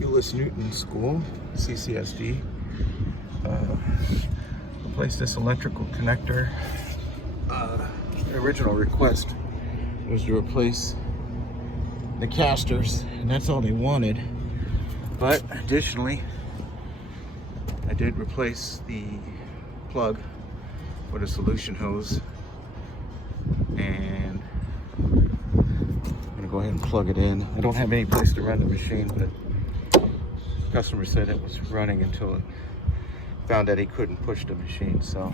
Ulyss Newton School, CCSD. Replace this electrical connector. The original request was to replace the casters, and that's all they wanted. But additionally, I did replace the plug for the solution hose, and I'm gonna go ahead and plug it in. I don't have any place to run the machine, but the customer said it was running until it found that he couldn't push the machine. So